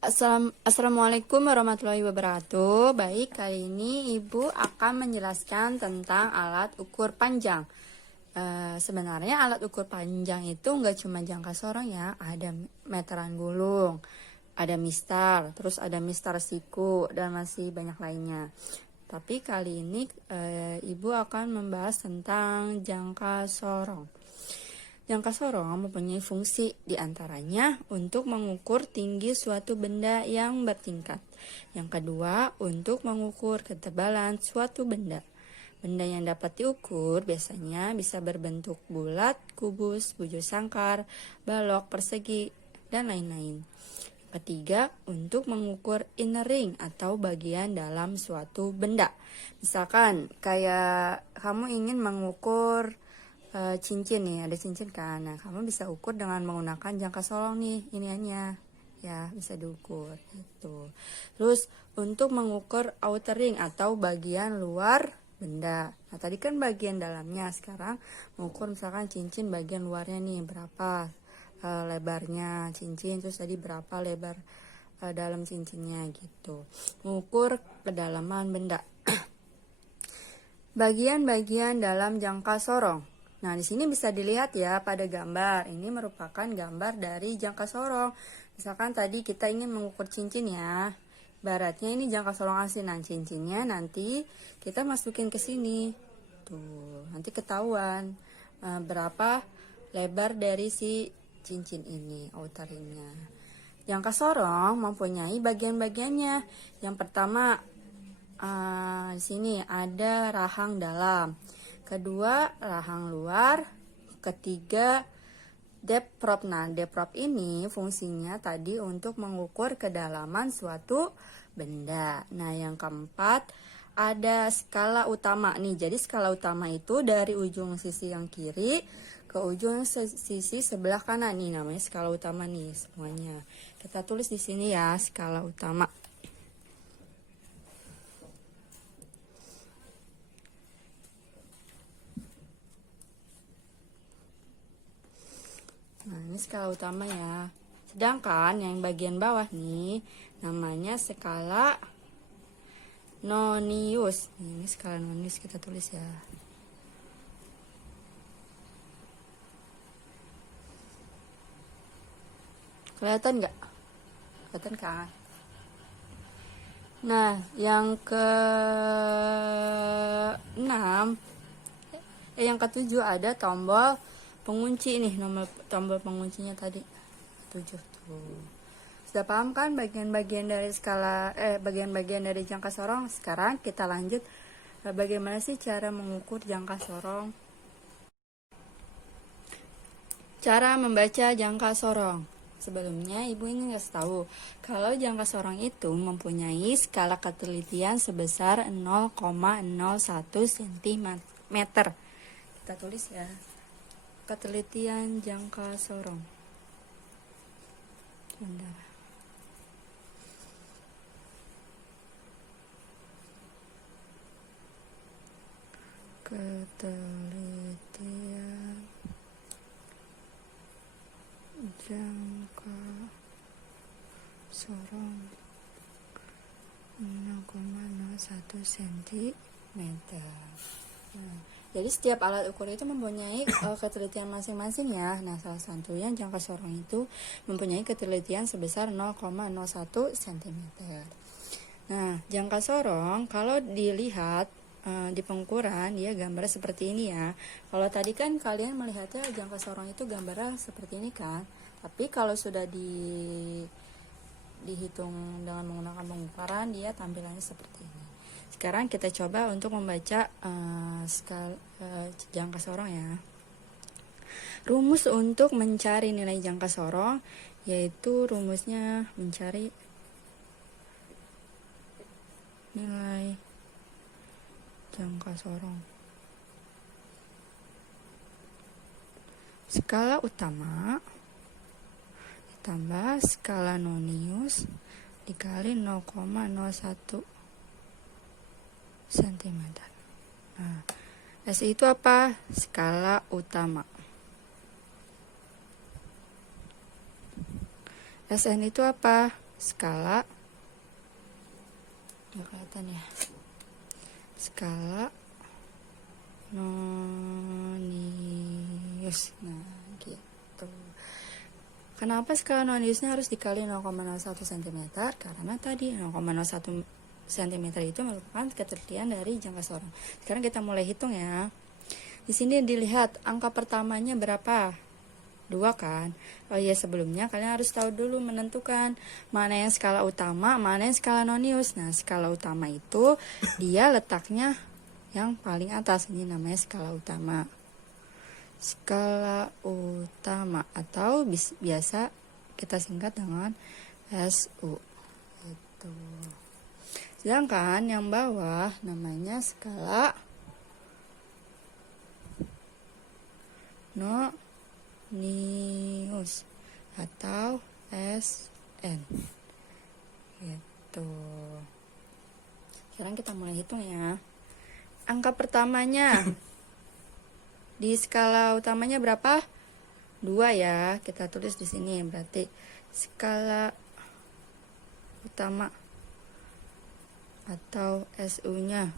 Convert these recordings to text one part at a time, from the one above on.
Assalamualaikum warahmatullahi wabarakatuh. Baik, kali ini Ibu akan menjelaskan tentang alat ukur panjang. Sebenarnya alat ukur panjang itu nggak cuma jangka sorong ya, ada meteran gulung, ada mistar, terus ada mistar siku, dan masih banyak lainnya. Tapi kali ini Ibu akan membahas tentang jangka sorong. Jangka sorong mempunyai fungsi diantaranya untuk mengukur tinggi suatu benda yang bertingkat. Yang kedua, untuk mengukur ketebalan suatu benda. Benda yang dapat diukur biasanya bisa berbentuk bulat, kubus, bujur sangkar, balok, persegi, dan lain-lain. Ketiga, untuk mengukur inner ring atau bagian dalam suatu benda. Misalkan kayak kamu ingin mengukur cincin nih, ada cincin kan. Nah, kamu bisa ukur dengan menggunakan jangka sorong nih, iniannya. Ya, bisa diukur gitu. Terus untuk mengukur outer ring atau bagian luar benda. Nah, tadi kan bagian dalamnya, sekarang mengukur misalkan cincin bagian luarnya nih berapa lebarnya cincin, terus tadi berapa lebar dalam cincinnya gitu. Mengukur kedalaman benda. Bagian-bagian dalam jangka sorong. Nah, di sini bisa dilihat ya pada gambar. Ini merupakan gambar dari jangka sorong. Misalkan tadi kita ingin mengukur cincin ya. Baratnya ini jangka sorong asli. Nah, cincinnya nanti kita masukin ke sini. Tuh, nanti ketahuan berapa lebar dari si cincin ini, outer ringnya. Jangka sorong mempunyai bagian-bagiannya. Yang pertama, di sini ada rahang dalam. Kedua, rahang luar. Ketiga, depth probe. Nah, depth probe ini fungsinya tadi untuk mengukur kedalaman suatu benda. Nah, yang keempat, ada skala utama nih. Jadi skala utama itu dari ujung sisi yang kiri ke ujung sisi sebelah kanan nih, namanya skala utama nih semuanya. Kita tulis di sini ya, skala utama. Nah, ini skala utama ya. Sedangkan yang bagian bawah nih namanya skala nonius. Ini skala nonius kita tulis ya. Kelihatan nggak? Kelihatan kan? Nah, yang yang ketujuh ada tombol pengunci nih, nomor tombol penguncinya tadi 7 tuh. Sudah paham kan bagian-bagian dari bagian-bagian dari jangka sorong? Sekarang kita lanjut bagaimana sih cara mengukur jangka sorong. Cara membaca jangka sorong. Sebelumnya Ibu ingin kasih tahu kalau jangka sorong itu mempunyai skala ketelitian sebesar 0,01 cm. Kita tulis ya. Ketelitian jangka sorong. Bentar. Ketelitian jangka sorong 0,01 cm. Nah, jadi setiap alat ukur itu mempunyai ketelitian masing-masing ya. Nah, salah satunya jangka sorong itu mempunyai ketelitian sebesar 0,01 cm. Nah, jangka sorong kalau dilihat di pengukuran dia gambar seperti ini ya. Kalau tadi kan kalian melihatnya jangka sorong itu gambarnya seperti ini kan. Tapi kalau sudah dihitung dengan menggunakan pengukuran dia tampilannya seperti ini. Sekarang kita coba untuk membaca jangka sorong ya. Rumus untuk mencari nilai jangka sorong yaitu rumusnya mencari nilai jangka sorong. Skala utama ditambah skala nonius dikali 0,01 cm. Nah, S itu apa? Skala utama. Sn itu apa? skala, nggak kelihatan ya, skala nonius. Nah gitu. Kenapa skala noniusnya harus dikali 0,01 cm? Karena tadi 0,01 cm itu merupakan ketersediaan dari jangka seorang. Sekarang kita mulai hitung ya. Di sini dilihat angka pertamanya berapa? 2 kan? Oh iya, sebelumnya kalian harus tahu dulu menentukan mana yang skala utama, mana yang skala nonius. Nah, skala utama itu dia letaknya yang paling atas. Ini namanya skala utama. Skala utama atau biasa kita singkat dengan SU. Itu. Sedangkan yang bawah namanya skala nonius atau SN. Gitu. Sekarang kita mulai hitung ya. Angka pertamanya di skala utamanya berapa? 2 ya. Kita tulis di sini. Berarti skala utama atau SU-nya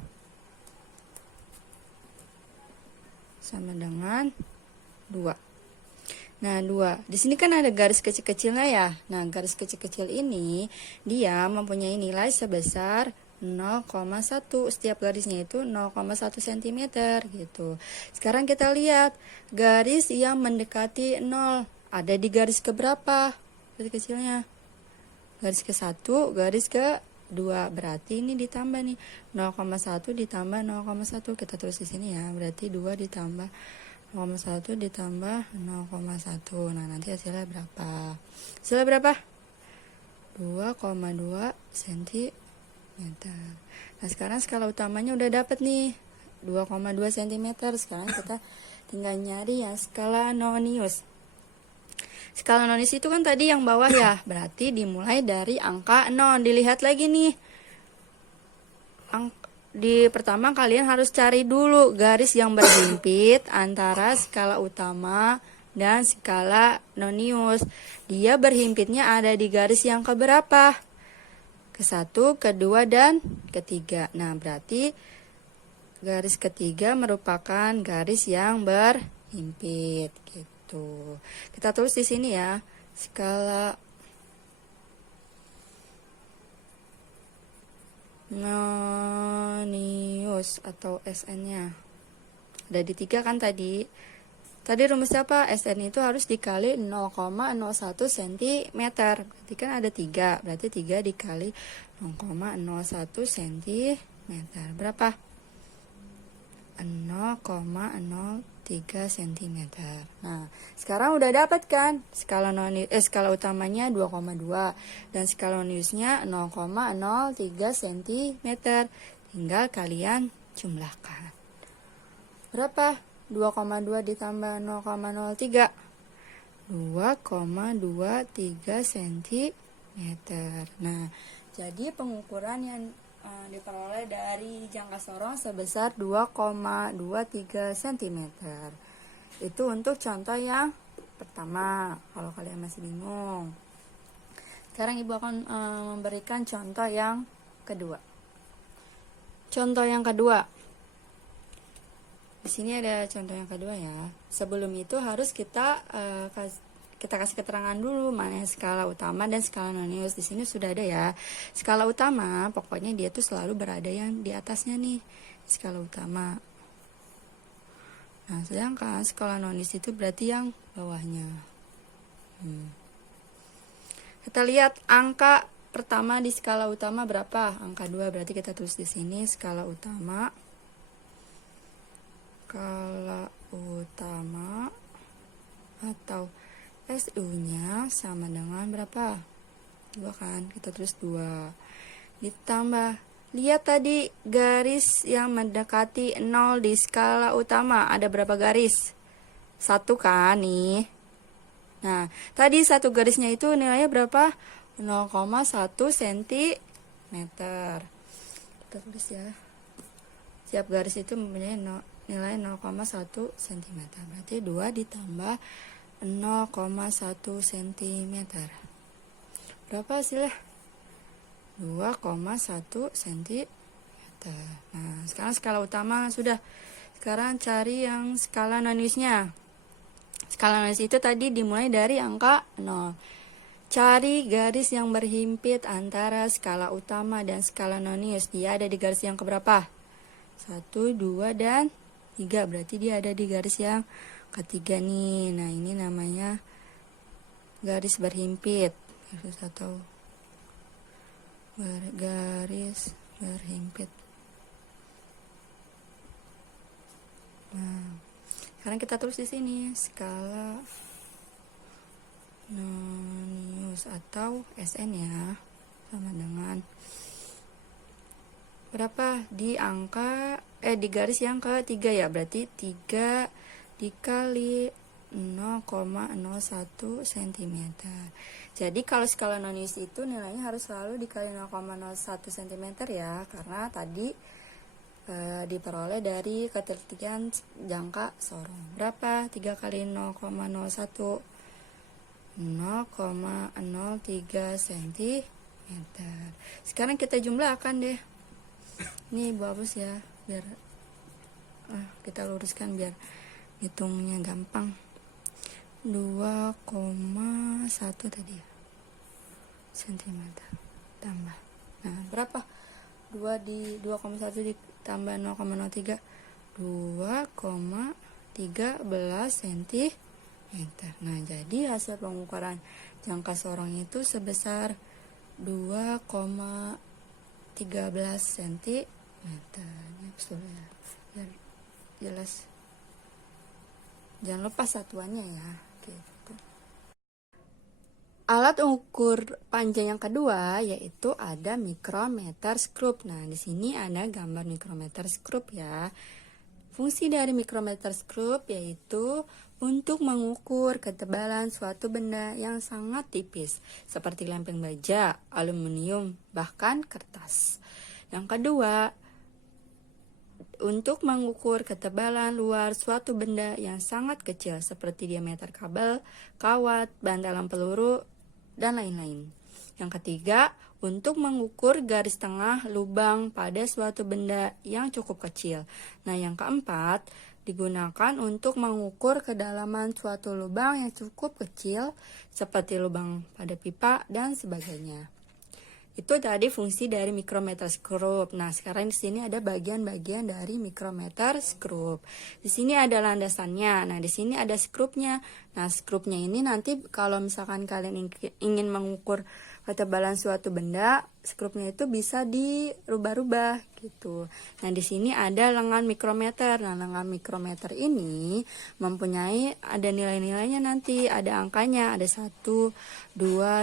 sama dengan 2. Nah, 2. Di sini kan ada garis kecil-kecilnya ya. Nah, garis kecil-kecil ini dia mempunyai nilai sebesar 0,1. Setiap garisnya itu 0,1 cm gitu. Sekarang kita lihat garis yang mendekati 0 ada di garis keberapa? Garis kecilnya. Garis ke-1, garis ke-2. Berarti ini ditambah nih. 0,1 ditambah 0,1. Kita tulis di sini ya. Berarti 2 ditambah 0,1 ditambah 0,1. Nah, nanti hasilnya berapa? Hasilnya berapa? 2,2 cm. Nah, sekarang skala utamanya udah dapet nih 2,2 cm. Sekarang kita tinggal nyari yang skala nonius. Skala nonius itu kan tadi yang bawah ya. Berarti dimulai dari angka 0. Dilihat lagi nih. Di pertama kalian harus cari dulu garis yang berhimpit antara skala utama dan skala nonius. Dia berhimpitnya ada di garis yang keberapa? Ke-1, ke-2, dan ke-3. Nah, berarti garis ketiga merupakan garis yang berhimpit gitu. Kita tulis di sini ya, skala nonius atau SN-nya. Ada di 3 kan tadi. Tadi rumusnya apa? SN itu harus dikali 0,01 cm. Berarti kan ada 3. Berarti 3 dikali 0,01 cm. Berapa? 0,03 cm. Nah, sekarang udah dapat kan? Skala utamanya 2,2 dan skala noniusnya 0,03 cm. Tinggal kalian jumlahkan. Berapa? 2,2 ditambah 0,03. 2,23 cm. Nah, jadi pengukuran yang diperoleh dari jangka sorong sebesar 2,23 cm. Itu untuk contoh yang pertama, kalau kalian masih bingung. Sekarang Ibu akan memberikan contoh yang kedua. Contoh yang kedua. Di sini ada contoh yang kedua ya. Sebelum itu harus kita kasih keterangan dulu mana skala utama dan skala nonius. Di sini sudah ada ya. Skala utama pokoknya dia tuh selalu berada yang di atasnya nih, skala utama. Nah, sedangkan skala nonius itu berarti yang bawahnya. Kita lihat angka pertama di skala utama berapa? Angka 2, berarti kita tulis di sini skala utama. Skala utama atau SU-nya sama dengan berapa? 2 kan? Kita tulis 2. Ditambah, lihat tadi garis yang mendekati 0 di skala utama. Ada berapa garis? 1 kan nih. Nah, tadi satu garisnya itu nilainya berapa? 0,1 cm. Kita tulis ya. Setiap garis itu mempunyai nilai 0,1 cm. Berarti 2 ditambah 0,1 cm. Berapa hasilnya? 2,1 cm. Nah, sekarang skala utama sudah. Sekarang cari yang skala noniusnya. Skala nonius itu tadi dimulai dari angka 0. Cari garis yang berhimpit antara skala utama dan skala nonius. Dia ada di garis yang keberapa? 1, 2, dan 3. Berarti dia ada di garis yang ketiga nih. Nah, ini namanya garis berhimpit. Garis berhimpit. Nah, sekarang kita tulis di sini skala nonius atau SN ya, sama dengan berapa di angka di garis yang ketiga ya, berarti 3 dikali 0,01 cm. Jadi kalau skala nonius itu nilainya harus selalu dikali 0,01 cm ya, karena tadi diperoleh dari ketelitian jangka sorong. Berapa? 3 kali 0,01, 0,03 cm. Sekarang kita jumlahkan deh. Ini bagus ya, biar kita luruskan biar hitungnya gampang. 2,1 tadi ya, cm tambah. Nah, berapa? 2,1 ditambah 0,03, 2,13 cm. Nah, jadi hasil pengukuran jangka sorong itu sebesar 2,13 cm. Ya, biar jelas. Jangan lupa satuannya ya. Gitu. Alat ukur panjang yang kedua yaitu ada micrometer scope. Nah, di sini ada gambar micrometer scope ya. Fungsi dari micrometer scope yaitu untuk mengukur ketebalan suatu benda yang sangat tipis, seperti lempeng baja, aluminium, bahkan kertas. Yang kedua, untuk mengukur ketebalan luar suatu benda yang sangat kecil, seperti diameter kabel, kawat, bantalan peluru, dan lain-lain. Yang ketiga, untuk mengukur garis tengah lubang pada suatu benda yang cukup kecil. Nah, yang keempat, digunakan untuk mengukur kedalaman suatu lubang yang cukup kecil, seperti lubang pada pipa dan sebagainya. Itu tadi fungsi dari micrometer scope. Nah, sekarang di sini ada bagian-bagian dari micrometer scope. Di sini ada landasannya. Nah, di sini ada skrup-nya. Nah, skrup-nya ini nanti kalau misalkan kalian ingin mengukur ketebalan suatu benda, skrup-nya itu bisa dirubah-rubah gitu. Nah, di sini ada lengan mikrometer. Nah, lengan mikrometer ini mempunyai ada nilai-nilainya nanti, ada angkanya, ada 1, 2,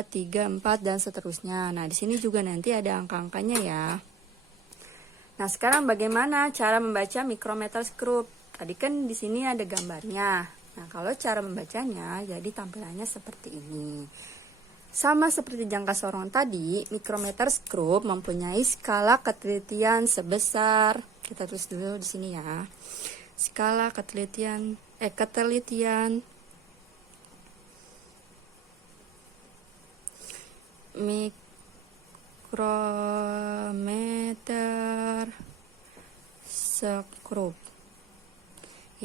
3, 4 dan seterusnya. Nah, di sini juga nanti ada angka-angkanya ya. Nah, sekarang bagaimana cara membaca micrometer scope? Tadi kan di sini ada gambarnya. Nah, kalau cara membacanya jadi tampilannya seperti ini. Sama seperti jangka sorong tadi, micrometer scope mempunyai skala ketelitian sebesar, kita tulis dulu di sini ya. Skala ketelitian mikrometer scope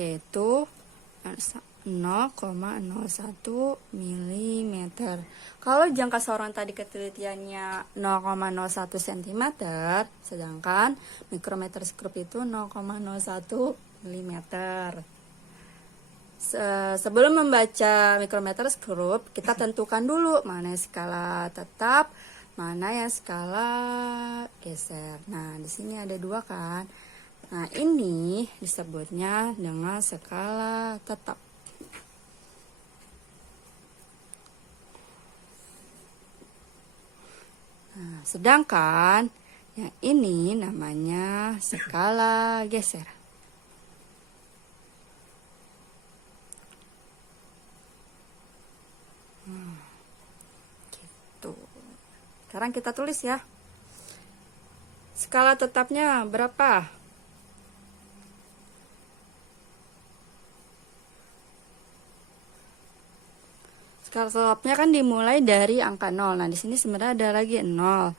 yaitu 0,01 mm. Kalau jangka sorong tadi ketelitiannya 0,01 cm, sedangkan mikrometer scope itu 0,01 mm. Sebelum membaca mikrometer scope, kita tentukan dulu mana skala tetap, mana yang skala geser. Nah, di sini ada dua kan. Nah, ini disebutnya dengan skala tetap. Nah, sedangkan yang ini namanya skala geser. Gitu. Sekarang kita tulis ya. Skala tetapnya berapa? Skala tetapnya kan dimulai dari angka 0. Nah, di sini sebenarnya ada lagi 0.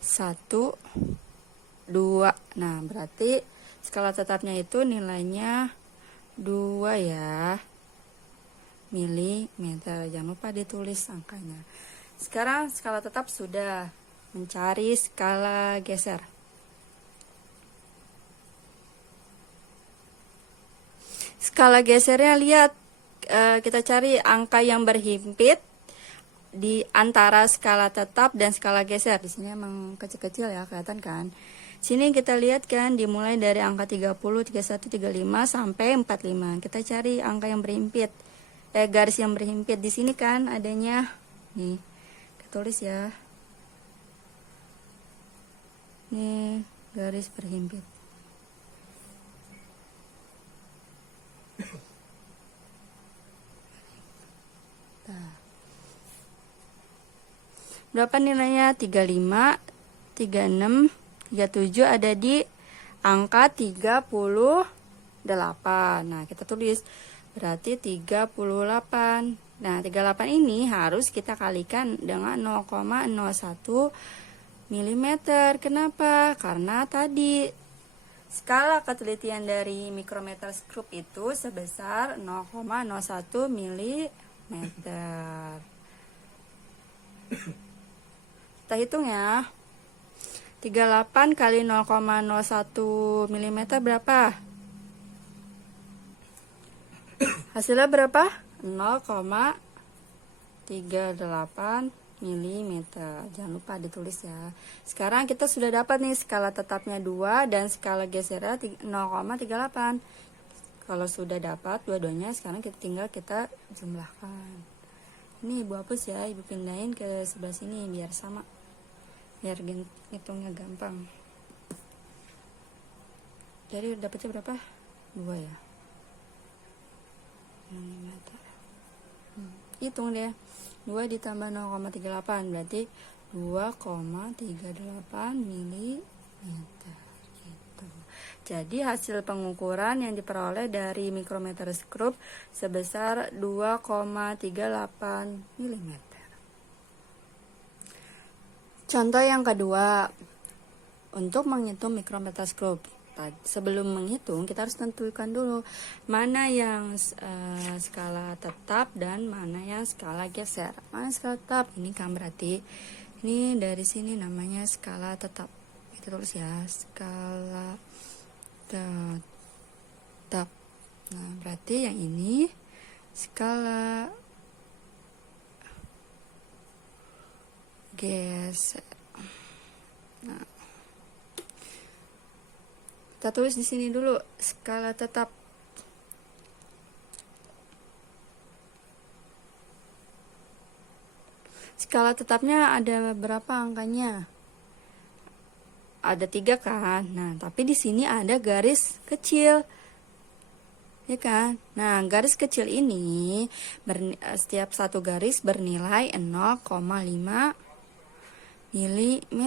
1, 2. Nah, berarti skala tetapnya itu nilainya 2 ya, milimeter. Jangan lupa ditulis angkanya. Sekarang skala tetap sudah, mencari skala geser. Skala gesernya lihat, kita cari angka yang berhimpit di antara skala tetap dan skala geser. Di sini emang kecil-kecil ya, kelihatan kan? Sini kita lihat kan, dimulai dari angka 30, 31, 35 sampai 45. Kita cari angka yang berhimpit. Garis yang berhimpit di sini kan adanya. Nih, kita tulis ya. Nih, garis berhimpit. Berapa nilainya? 35, 36, 37 ada di angka 38. Nah, kita tulis berarti 38. Nah, 38 ini harus kita kalikan dengan 0,01 mm. Kenapa? Karena tadi skala ketelitian dari mikrometer skrup itu sebesar 0,01 mm. Kita hitung ya. 38 kali 0,01 mm berapa? Hasilnya berapa? 0,38 mm. Jangan lupa ditulis ya. Sekarang kita sudah dapat nih skala tetapnya 2 dan skala gesernya 0,38. Kalau sudah dapat dua-duanya, sekarang tinggal kita jumlahkan. Ini Ibu hapus ya, Ibu pindahin ke sebelah sini biar sama, biar hitungnya gampang. Jadi dapatnya berapa? 2 ya. Hitung deh. 2 ditambah 0,38 berarti 2,38 mm. Gitu. Jadi hasil pengukuran yang diperoleh dari mikrometer skrup sebesar 2,38 mm. Contoh yang kedua, untuk menghitung mikrometer skrup. Sebelum menghitung, kita harus tentukan dulu mana yang skala tetap dan mana yang skala geser. Mana skala tetap? Ini kan berarti ini dari sini namanya skala tetap. Kita tulis ya, skala tetap. Nah, berarti yang ini skala geser. Nah, kita tulis di sini dulu skala tetap. Skala tetapnya ada berapa angkanya? Ada 3 kan? Nah, tapi di sini ada garis kecil. Ya kan? Nah, garis kecil ini setiap satu garis bernilai 0,5 mm.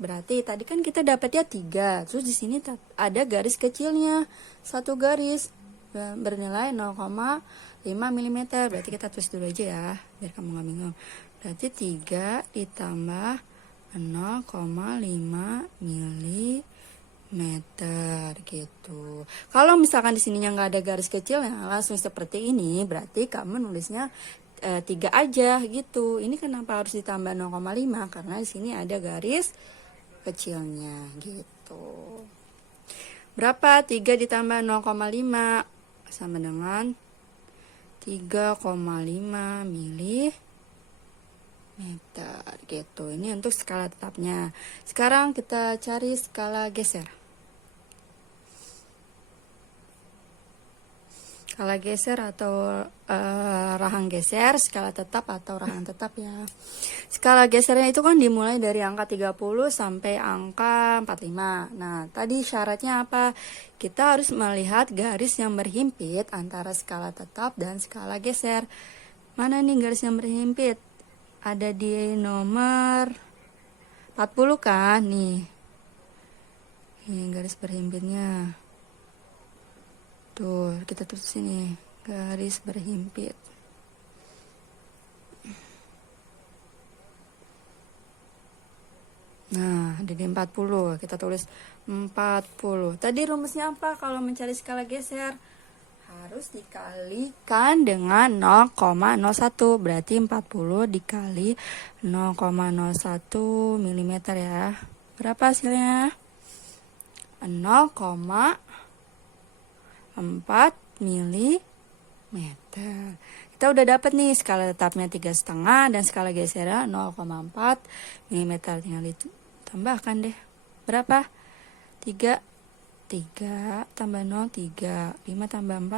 Berarti tadi kan kita dapatnya 3. Terus di sini ada garis kecilnya, satu garis bernilai 0,5 mm. Berarti kita tulis dulu aja ya, biar kamu nggak bingung. Berarti 3 ditambah 0,5 mm gitu. Kalau misalkan di sininya nggak ada garis kecilnya, langsung seperti ini, berarti kamu nulisnya 3 aja gitu. Ini kenapa harus ditambah 0,5? Karena di sini ada garis kecilnya gitu. Berapa? 3 ditambah 0,5 sama dengan 3,5 mm gitu. Ini untuk skala tetapnya. Sekarang kita cari skala geser. Skala geser atau rahang geser, skala tetap atau rahang tetap ya. Skala gesernya itu kan dimulai dari angka 30 sampai angka 45. Nah, tadi syaratnya apa? Kita harus melihat garis yang berhimpit antara skala tetap dan skala geser. Mana nih garis yang berhimpit? Ada di nomor 40 kan? Nih. Ini garis berhimpitnya. Tuh, kita tulis sini, garis berhimpit. Nah, jadi 40. Kita tulis 40. Tadi rumusnya apa kalau mencari skala geser? Harus dikalikan dengan 0,01. Berarti 40 dikali 0,01 mm ya. Berapa hasilnya? 0,4 mm. Kita udah dapat nih skala tetapnya 3,5 dan skala gesernya 0,4 mm. Tinggal ditambahkan deh. Berapa? 3 tambah 0, 3. 5 tambah 4,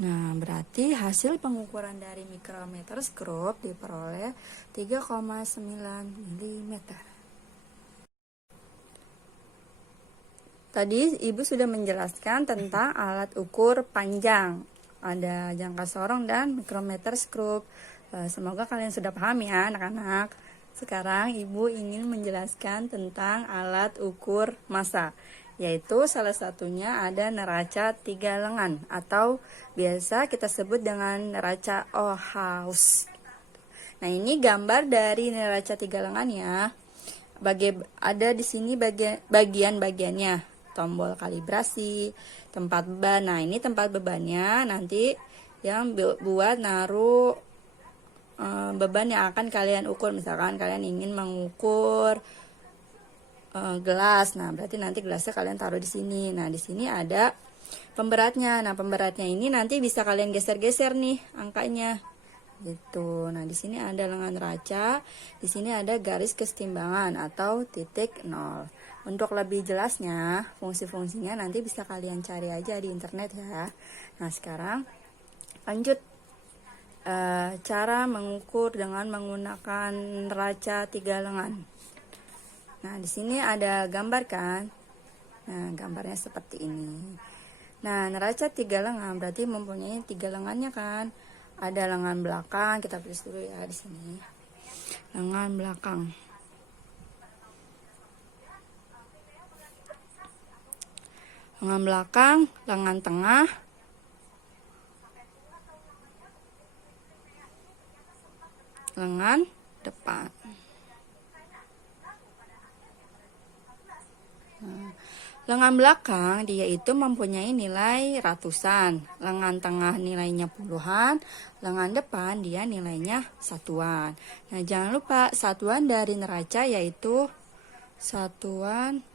9. Nah, berarti hasil pengukuran dari mikrometer skrup diperoleh 3,9 mm. Tadi Ibu sudah menjelaskan tentang alat ukur panjang. Ada jangka sorong dan mikrometer skrup. Semoga kalian sudah paham ya anak-anak. Sekarang Ibu ingin menjelaskan tentang alat ukur massa, yaitu salah satunya ada neraca 3 lengan atau biasa kita sebut dengan neraca Ohaus. Nah, ini gambar dari neraca 3 lengan ya. Ada di sini bagian-bagiannya. Tombol kalibrasi, tempat beban. Nah, ini tempat bebannya nanti yang buat naruh beban yang akan kalian ukur. Misalkan kalian ingin mengukur gelas. Nah, berarti nanti gelasnya kalian taruh di sini. Nah, di sini ada pemberatnya. Nah, pemberatnya ini nanti bisa kalian geser-geser nih angkanya. Gitu. Nah, di sini ada lengan neraca, di sini ada garis kesetimbangan atau titik 0. Untuk lebih jelasnya, fungsi-fungsinya nanti bisa kalian cari aja di internet ya. Nah, sekarang lanjut cara mengukur dengan menggunakan neraca 3 lengan. Nah, di sini ada gambar kan? Nah, gambarnya seperti ini. Nah, neraca 3 lengan berarti mempunyai 3 lengannya kan? Ada lengan belakang, kita tulis dulu ya di sini. Lengan belakang. Lengan belakang, lengan tengah, lengan depan. Nah, lengan belakang dia itu mempunyai nilai ratusan, lengan tengah nilainya puluhan, lengan depan dia nilainya satuan. Nah, jangan lupa satuan dari neraca yaitu satuan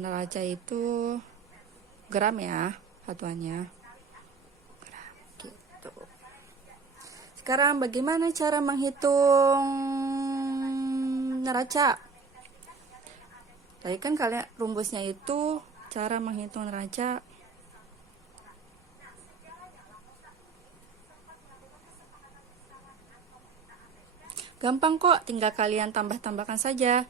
neraca itu gram ya, satuannya gram gitu. Sekarang bagaimana cara menghitung neraca? Tadi kan kalian rumusnya itu cara menghitung neraca. Gampang kok, tinggal kalian tambah-tambahkan saja.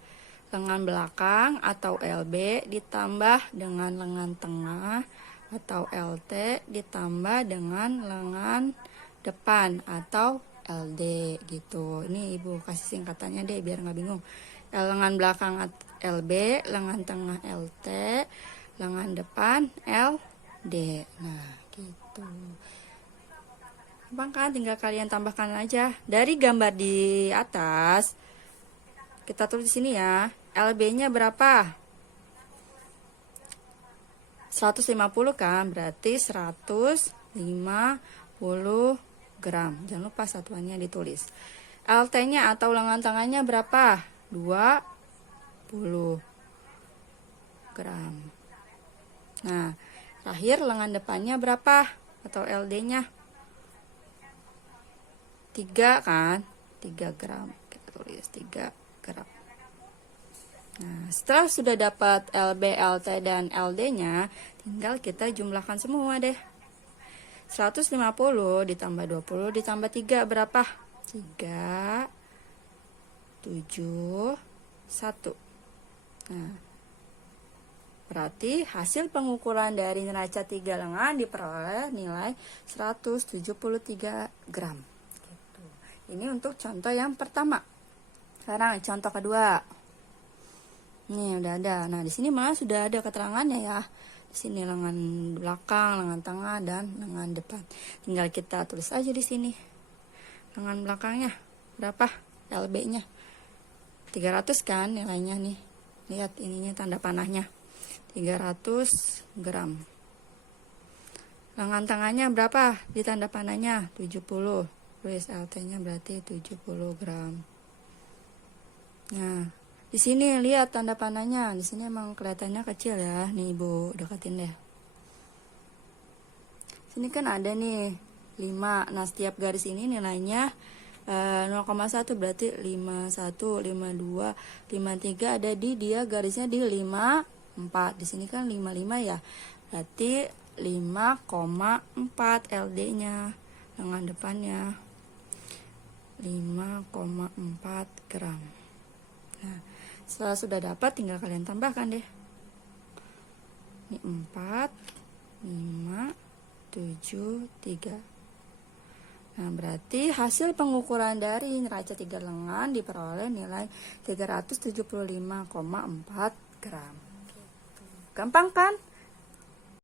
Lengan belakang atau LB ditambah dengan lengan tengah atau LT ditambah dengan lengan depan atau LD gitu. Ini Ibu kasih singkatannya deh biar nggak bingung. Lengan belakang LB, lengan tengah LT, lengan depan LD. Nah, gitu. Gampang kan, tinggal kalian tambahkan aja. Dari gambar di atas, kita tulis di sini ya. LB-nya berapa? 150 kan? Berarti 150 gram. Jangan lupa satuannya ditulis. LT-nya atau lengan tangannya berapa? 20 gram. Nah, terakhir lengan depannya berapa? Atau LD-nya? 3 kan? 3 gram. Kita tulis 3 gram. Nah, setelah sudah dapat LB, LT, dan LD-nya, tinggal kita jumlahkan semua deh. 150 ditambah 20 ditambah 3 berapa? 3, 7, 1. Nah, berarti hasil pengukuran dari neraca 3 lengan diperoleh nilai 173 gram. Gitu. Ini untuk contoh yang pertama. Sekarang contoh kedua. Nih udah ada. Nah, di sini malah sudah ada keterangannya ya. Di sini lengan belakang, lengan tengah, dan lengan depan. Tinggal kita tulis aja di sini. Lengan belakangnya berapa? LB-nya. 300 kan nilainya nih. Lihat ininya tanda panahnya. 300 gram. Lengan tengahnya berapa di tanda panahnya? 70. Terus LT-nya berarti 70 gram. Nah, di sini lihat tanda panahnya. Di sini emang kelihatannya kecil ya. Nih Ibu deketin deh. Sini kan ada nih 5. Nah, setiap garis ini nilainya 0,1 berarti 51, 52, 53 ada di dia garisnya di 54. Di sini kan 55 ya. Berarti 5,4 LD-nya. Lengan depannya 5,4 gram. Nah, setelah sudah dapat tinggal kalian tambahkan deh. Ini 4, 5, 7, 3. Nah, berarti hasil pengukuran dari neraca 3 lengan diperoleh nilai 375,4 gram. Gampang kan?